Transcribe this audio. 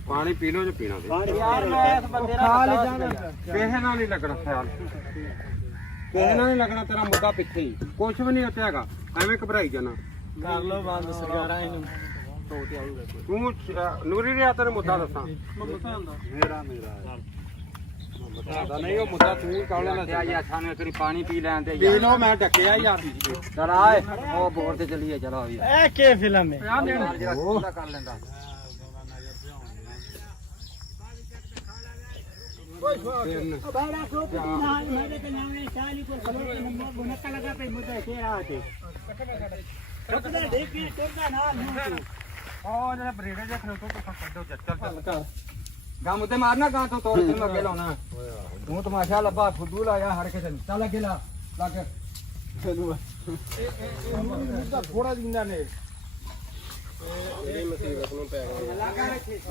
ਪਾਣੀ ਪੀ ਲਓ ਜੇ ਪੀਣਾ ਤੇ ਯਾਰ ਮੈਂ ਇਸ ਬੰਦੇ ਨਾਲ ਕਿਸੇ ਨਾਲ ਨਹੀਂ ਲੱਗਣਾ ਖਿਆਲ ਕਿਸੇ ਨਾਲ ਨਹੀਂ ਲੱਗਣਾ ਤੇਰਾ ਮੁੱਦਾ ਪਿੱਛੇ ਹੀ ਕੁਛ ਵੀ ਨਹੀਂ ਉੱਥੇ ਹੈਗਾ ਐਵੇਂ ਘਬਰਾਈ ਜਾਣਾ ਕਰ ਲੋ ਬੰਦ ਸਰਕਾਰਾਂ ਇਹਨੂੰ ਤੋਤੇ ਆਊਗਾ ਤੂੰ ਨੂਰੀ ਰਿਆ ਤੈਨੂੰ ਮੁੱਦਾ ਦੱਸਾਂ ਮੇਰਾ ਬਤਾਦਾ ਨਹੀਂ ਉਹ ਮੁੱਦਾ ਤੂੰ ਹੀ ਕਾਲ ਲੈਣਾ ਯਾਰ ਸਾਨੂੰ ਇੱਕ ਵਾਰੀ ਪਾਣੀ ਪੀ ਲੈਣ ਤੇ ਪੀ ਲਓ ਮੈਂ ਡੱਕਿਆ ਯਾਰ ਚਲ ਆਏ ਉਹ ਬੋਰ ਤੇ ਚੱਲੀਏ ਚਲੋ ਵੀ ਇਹ ਕੀ ਫਿਲਮ ਹੈ ਉਹ ਕਰ ਲੈਂਦਾ ਬਾਰਾ ਕੋ ਨਾਲ ਮੇਰੇ ਤੇ ਨਾਵੇਂ ਚਾਲੀ ਕੋ ਖਲੋ ਕੇ ਨੰਬਰ ਗੁਨਕਾ ਲਗਾ ਤੇ ਮੁੱਦਾ ਕੇ ਆਤੇ ਟੁੱਟਦਾ ਦੇਖੀ ਟੁੱਟਦਾ ਨਾਲ ਨੂੰ ਉਹ ਜਿਹੜਾ ਬਰੇੜੇ ਜਿਹਾ ਖਲੋ ਤੋਂ ਕੱਢੋ ਚੱਲ ਗਮ ਤੇ ਮਾਰਨਾ ਗਾਂ ਤੋਂ ਤੋੜ ਕੇ ਅੱਗੇ ਲਾਉਣਾ ਤੂੰ ਤਮਾਸ਼ਾ ਲੱਭਾ ਫੁੱਦੂ ਲਾਇਆ ਹਰ ਕਿਸੇ ਨੂੰ ਚੱਲ ਅੱਗੇ ਲਾ ਲੱਗ ਥੋੜਾ ਜਿੰਨਾ ਨੇ ਇਹ ਮੁਸੀਬਤ ਨੂੰ ਪੈ ਗਿਆ